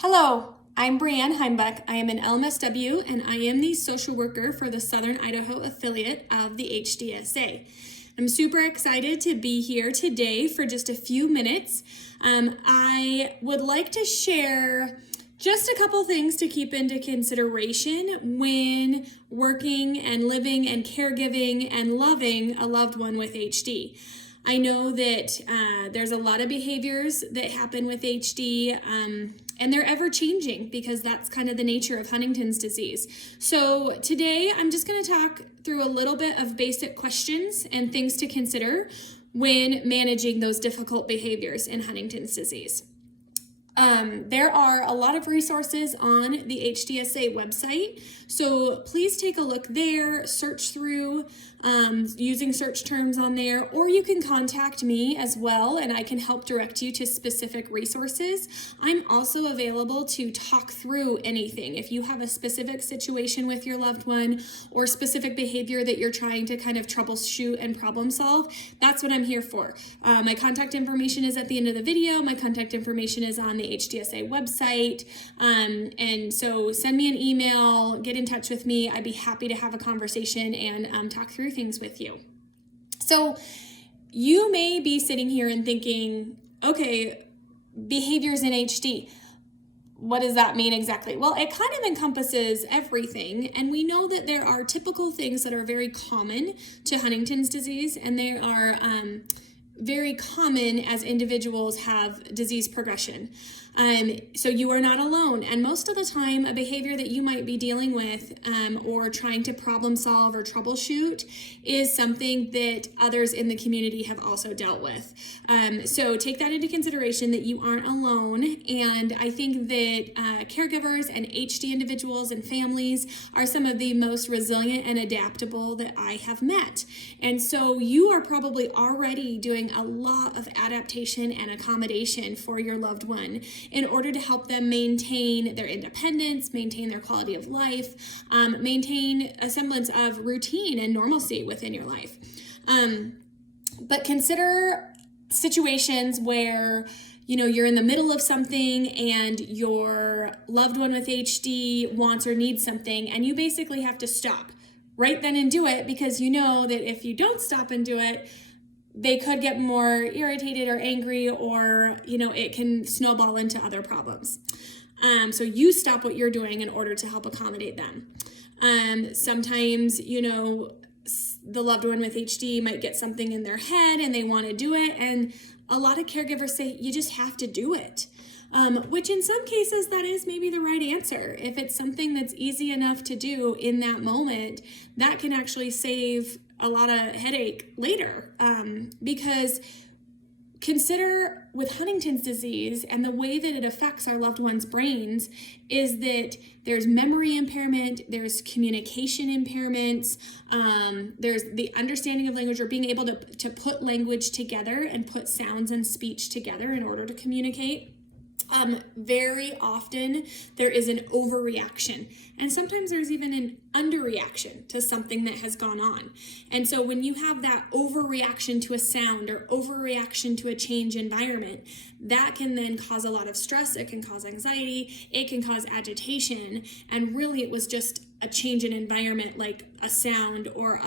Hello, I'm Brianne Heimbuck. I am an LMSW and I am the social worker for the Southern Idaho affiliate of the HDSA. I'm super excited to be here today for just a few minutes. I would like to share just a couple things to keep into consideration when working and living and caregiving and loving a loved one with HD. I know that there's a lot of behaviors that happen with HD, and they're ever changing because that's kind of the nature of Huntington's disease. So today I'm just going to talk through a little bit of basic questions and things to consider when managing those difficult behaviors in Huntington's disease. There are a lot of resources on the HDSA website, so please take a look there, search through using search terms on there, or you can contact me as well and I can help direct you to specific resources. I'm also available to talk through anything. If you have a specific situation with your loved one or specific behavior that you're trying to kind of troubleshoot and problem solve, that's what I'm here for. My contact information is at the end of the video. My contact information is on the HDSA website, and so send me an email, get in touch with me. I'd be happy to have a conversation and talk through things with you. So you may be sitting here and thinking, okay, behaviors in HD, what does that mean exactly? Well, it kind of encompasses everything, and we know that there are typical things that are very common to Huntington's disease, and they are very common as individuals have disease progression. So you are not alone, and most of the time a behavior that you might be dealing with or trying to problem solve or troubleshoot is something that others in the community have also dealt with. So take that into consideration that you aren't alone, and I think that caregivers and HD individuals and families are some of the most resilient and adaptable that I have met. And so you are probably already doing a lot of adaptation and accommodation for your loved one in order to help them maintain their independence, maintain their quality of life, maintain a semblance of routine and normalcy within your life. But consider situations where you're in the middle of something and your loved one with HD wants or needs something, and you basically have to stop right then and do it because you know that if you don't stop and do it, they could get more irritated or angry, or it can snowball into other problems. So you stop what you're doing in order to help accommodate them. Sometimes the loved one with HD might get something in their head and they want to do it, and a lot of caregivers say you just have to do it. Which in some cases that is maybe the right answer. If it's something that's easy enough to do in that moment, that can actually save a lot of headache later, because consider with Huntington's disease and the way that it affects our loved ones' brains is that there's memory impairment, there's communication impairments, there's the understanding of language or being able to put language together and put sounds and speech together in order to communicate. Very often there is an overreaction, and sometimes there's even an underreaction to something that has gone on. And so when you have that overreaction to a sound or overreaction to a change environment, that can then cause a lot of stress, it can cause anxiety, it can cause agitation, and really it was just a change in environment like a sound or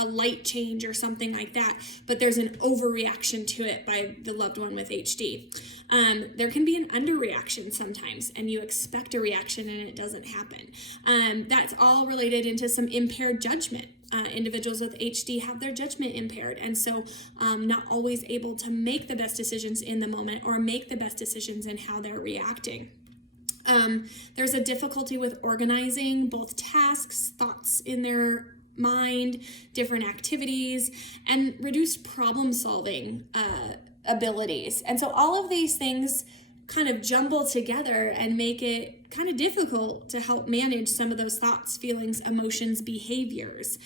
a light change or something like that, but there's an overreaction to it by the loved one with HD. There can be an underreaction sometimes, and you expect a reaction and it doesn't happen. That's all related into some impaired judgment. Individuals with HD have their judgment impaired, and so not always able to make the best decisions in the moment or make the best decisions in how they're reacting. There's a difficulty with organizing both tasks, thoughts in their mind, different activities, and reduced problem solving abilities. And so all of these things kind of jumble together and make it kind of difficult to help manage some of those thoughts, feelings, emotions, behaviors.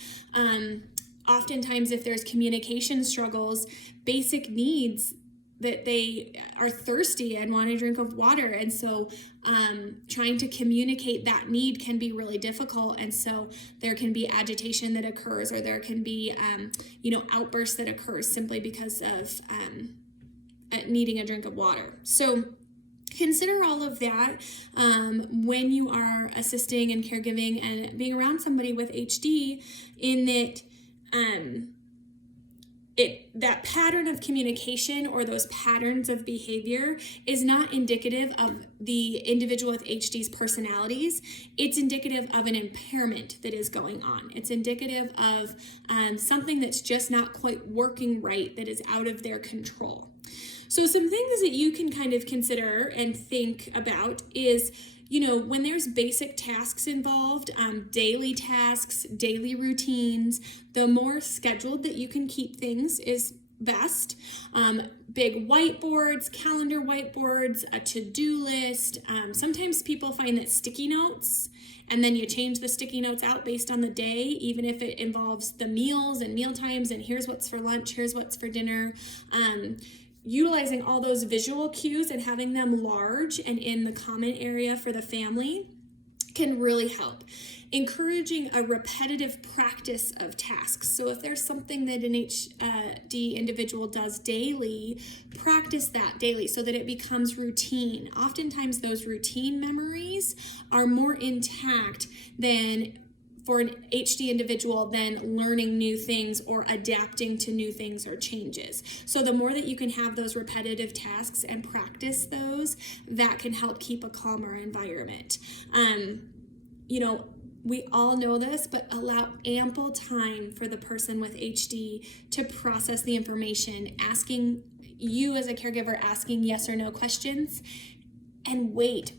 Oftentimes, if there's communication struggles, basic needs that they are thirsty and want a drink of water. And so trying to communicate that need can be really difficult. And so there can be agitation that occurs, or there can be, outbursts that occurs simply because of needing a drink of water. So consider all of that when you are assisting and caregiving and being around somebody with HD, in that that pattern of communication or those patterns of behavior is not indicative of the individual with HD's personalities. It's indicative of an impairment that is going on. It's indicative of something that's just not quite working right, that is out of their control. So some things that you can kind of consider and think about is, when there's basic tasks involved, daily tasks, daily routines, the more scheduled that you can keep things is best. Big whiteboards, calendar whiteboards, a to-do list. Sometimes people find that sticky notes, and then you change the sticky notes out based on the day, even if it involves the meals and meal times, and here's what's for lunch, here's what's for dinner. Utilizing all those visual cues and having them large and in the common area for the family can really help. Encouraging a repetitive practice of tasks. So if there's something that an HD individual does daily, practice that daily so that it becomes routine. Oftentimes those routine memories are more intact than for an HD individual than learning new things or adapting to new things or changes. So the more that you can have those repetitive tasks and practice those, that can help keep a calmer environment. We all know this, but allow ample time for the person with HD to process the information, asking you as a caregiver, asking yes or no questions. And wait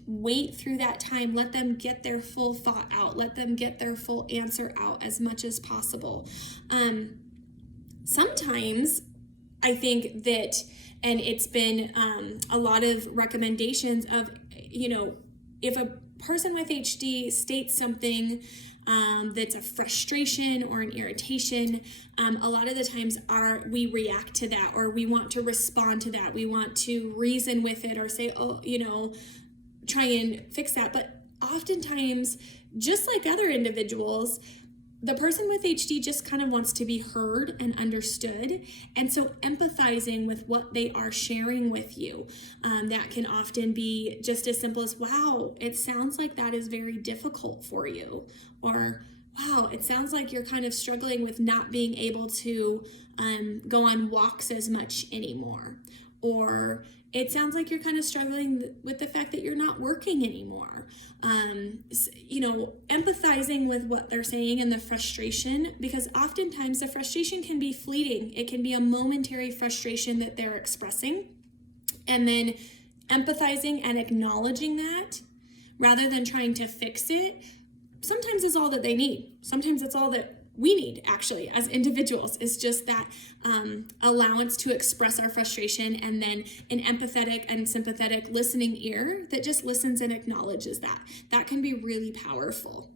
through that time. Let them get their full thought out. Let them get their full answer out as much as possible. Sometimes I think that, and it's been a lot of recommendations of, if a person with HD states something that's a frustration or an irritation, a lot of the times we react to that, or we want to respond to that. We want to reason with it or say, try and fix that. But oftentimes, just like other individuals, the person with HD just kind of wants to be heard and understood. And so empathizing with what they are sharing with you, that can often be just as simple as, wow, it sounds like that is very difficult for you. Or, wow, it sounds like you're kind of struggling with not being able to go on walks as much anymore. Or it sounds like you're kind of struggling with the fact that you're not working anymore. Empathizing with what they're saying and the frustration, because oftentimes the frustration can be fleeting. It can be a momentary frustration that they're expressing. And then empathizing and acknowledging that rather than trying to fix it, sometimes is all that they need. Sometimes it's all that we need, actually, as individuals, is just that allowance to express our frustration, and then an empathetic and sympathetic listening ear that just listens and acknowledges that. That can be really powerful.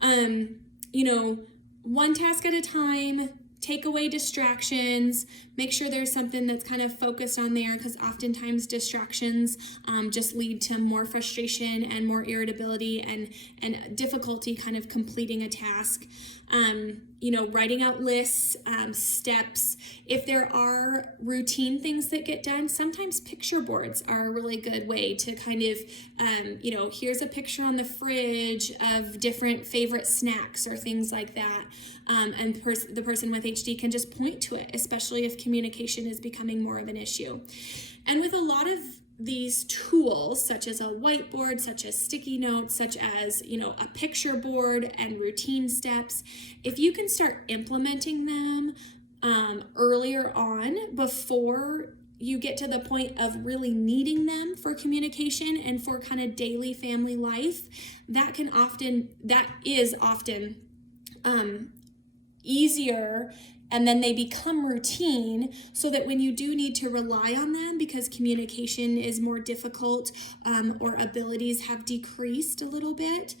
One task at a time, take away distractions, make sure there's something that's kind of focused on there, because oftentimes distractions just lead to more frustration and more irritability and difficulty kind of completing a task. Writing out lists, steps. If there are routine things that get done, sometimes picture boards are a really good way to kind of, here's a picture on the fridge of different favorite snacks or things like that. And the person with HD can just point to it, especially if communication is becoming more of an issue. And with a lot of these tools, such as a whiteboard, such as sticky notes, such as, a picture board and routine steps, if you can start implementing them earlier on before you get to the point of really needing them for communication and for kind of daily family life, that is often easier. And then they become routine, so that when you do need to rely on them because communication is more difficult or abilities have decreased a little bit,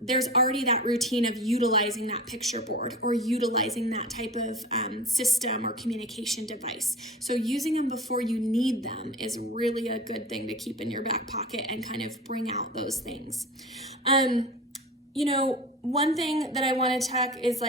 there's already that routine of utilizing that picture board or utilizing that type of system or communication device. So using them before you need them is really a good thing to keep in your back pocket and kind of bring out those things. One thing that I want to talk is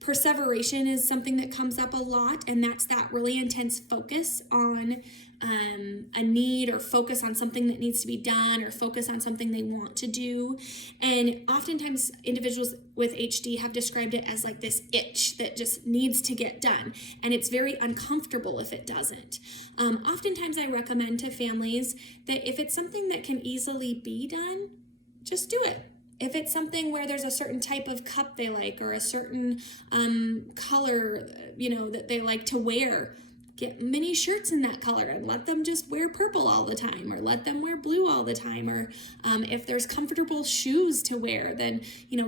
Perseveration is something that comes up a lot, and that's that really intense focus on a need, or focus on something that needs to be done, or focus on something they want to do. And oftentimes individuals with HD have described it as like this itch that just needs to get done, and it's very uncomfortable if it doesn't. Oftentimes I recommend to families that if it's something that can easily be done, just do it. If it's something where there's a certain type of cup they like, or a certain color, that they like to wear, get many shirts in that color and let them just wear purple all the time, or let them wear blue all the time. Or if there's comfortable shoes to wear, then,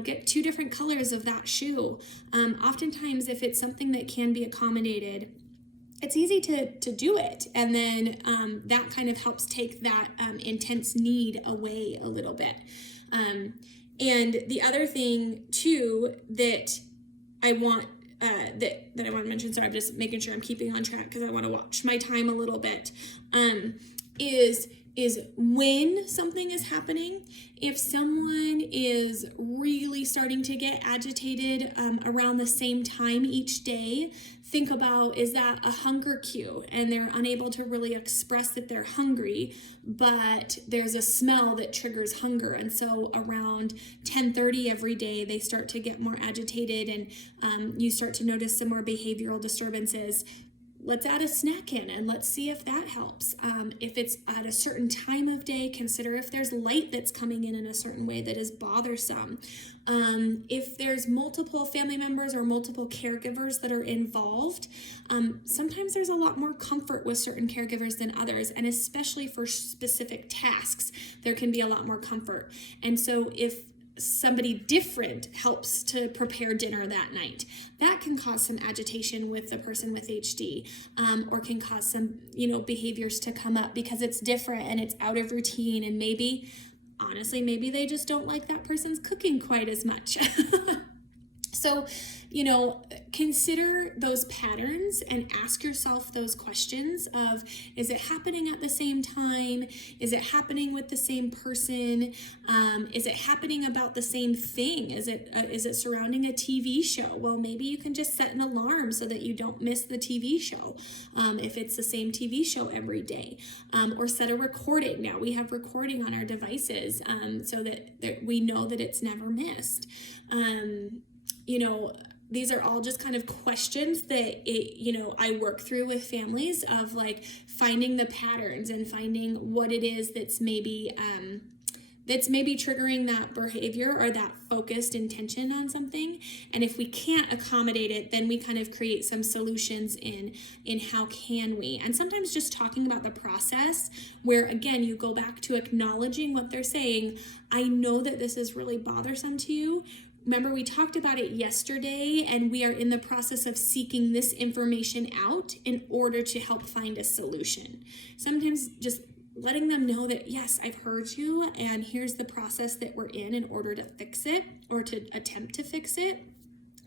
get 2 different colors of that shoe. Oftentimes, if it's something that can be accommodated, it's easy to do it. And then that kind of helps take that intense need away a little bit. And the other thing too that I want that I want to mention, sorry, I'm just making sure I'm keeping on track because I want to watch my time a little bit, is when something is happening. If someone is really starting to get agitated around the same time each day, think about, is that a hunger cue? And they're unable to really express that they're hungry, but there's a smell that triggers hunger. And so around 10:30 every day, they start to get more agitated, and you start to notice some more behavioral disturbances. Let's add a snack in and let's see if that helps. If it's at a certain time of day, consider if there's light that's coming in a certain way that is bothersome. If there's multiple family members or multiple caregivers that are involved, sometimes there's a lot more comfort with certain caregivers than others, and especially for specific tasks, there can be a lot more comfort. And so if somebody different helps to prepare dinner that night, that can cause some agitation with the person with HD, or can cause some, behaviors to come up because it's different and it's out of routine, and maybe they just don't like that person's cooking quite as much. So, consider those patterns and ask yourself those questions of, is it happening at the same time? Is it happening with the same person? Is it happening about the same thing? Is it surrounding a TV show? Well, maybe you can just set an alarm so that you don't miss the TV show, if it's the same TV show every day, or set a recording. Now we have recording on our devices, so that we know that it's never missed. These are all just kind of questions that I work through with families, of like finding the patterns and finding what it is that's maybe triggering that behavior or that focused intention on something. And if we can't accommodate it, then we kind of create some solutions in how can we. And sometimes just talking about the process, where again, you go back to acknowledging what they're saying. I know that this is really bothersome to you. Remember, we talked about it yesterday, and we are in the process of seeking this information out in order to help find a solution. Sometimes just letting them know that, yes, I've heard you, and here's the process that we're in order to fix it, or to attempt to fix it,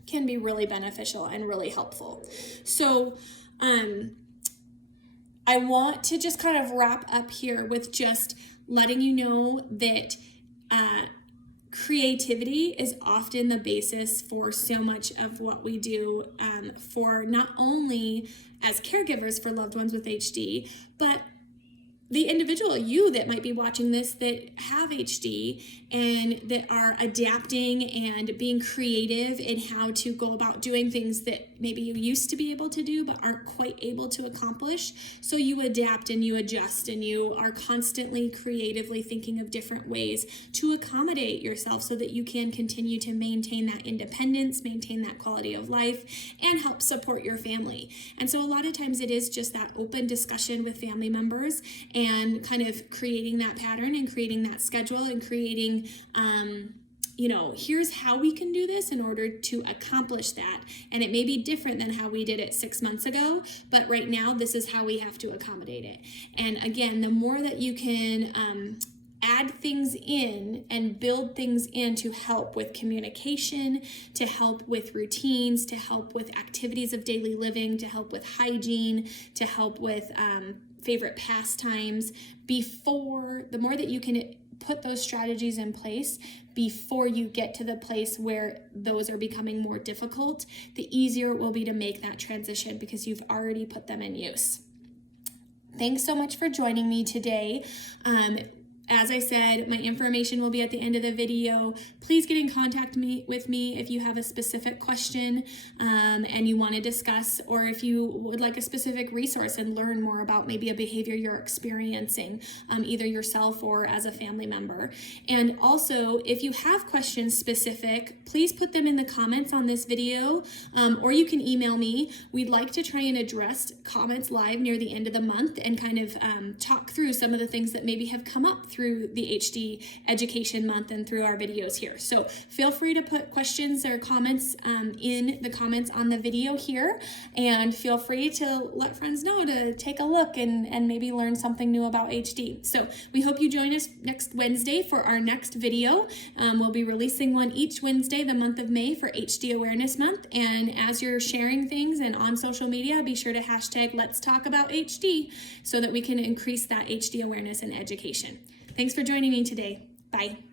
can be really beneficial and really helpful. So I want to just kind of wrap up here with just letting you know that creativity is often the basis for so much of what we do, for not only as caregivers for loved ones with HD, but the individual, you that might be watching this, that have HD and that are adapting and being creative in how to go about doing things that maybe you used to be able to do but aren't quite able to accomplish. So you adapt and you adjust, and you are constantly creatively thinking of different ways to accommodate yourself so that you can continue to maintain that independence, maintain that quality of life, and help support your family. And so a lot of times it is just that open discussion with family members, and kind of creating that pattern and creating that schedule and creating, here's how we can do this in order to accomplish that. And it may be different than how we did it 6 months ago, but right now this is how we have to accommodate it. And again, the more that you can add things in and build things in to help with communication, to help with routines, to help with activities of daily living, to help with hygiene, to help with favorite pastimes, the more that you can put those strategies in place, before you get to the place where those are becoming more difficult, the easier it will be to make that transition because you've already put them in use. Thanks so much for joining me today. As I said, my information will be at the end of the video. Please get in contact with me if you have a specific question and you want to discuss, or if you would like a specific resource and learn more about maybe a behavior you're experiencing, either yourself or as a family member. And also, if you have questions specific, please put them in the comments on this video, or you can email me. We'd like to try and address comments live near the end of the month and kind of talk through some of the things that maybe have come up through the HD Education Month and through our videos here. So feel free to put questions or comments in the comments on the video here, and feel free to let friends know to take a look and maybe learn something new about HD. So we hope you join us next Wednesday for our next video. We'll be releasing one each Wednesday the month of May for HD Awareness Month, and as you're sharing things and on social media, be sure to hashtag Let's Talk About HD so that we can increase that HD awareness and education. Thanks for joining me today. Bye.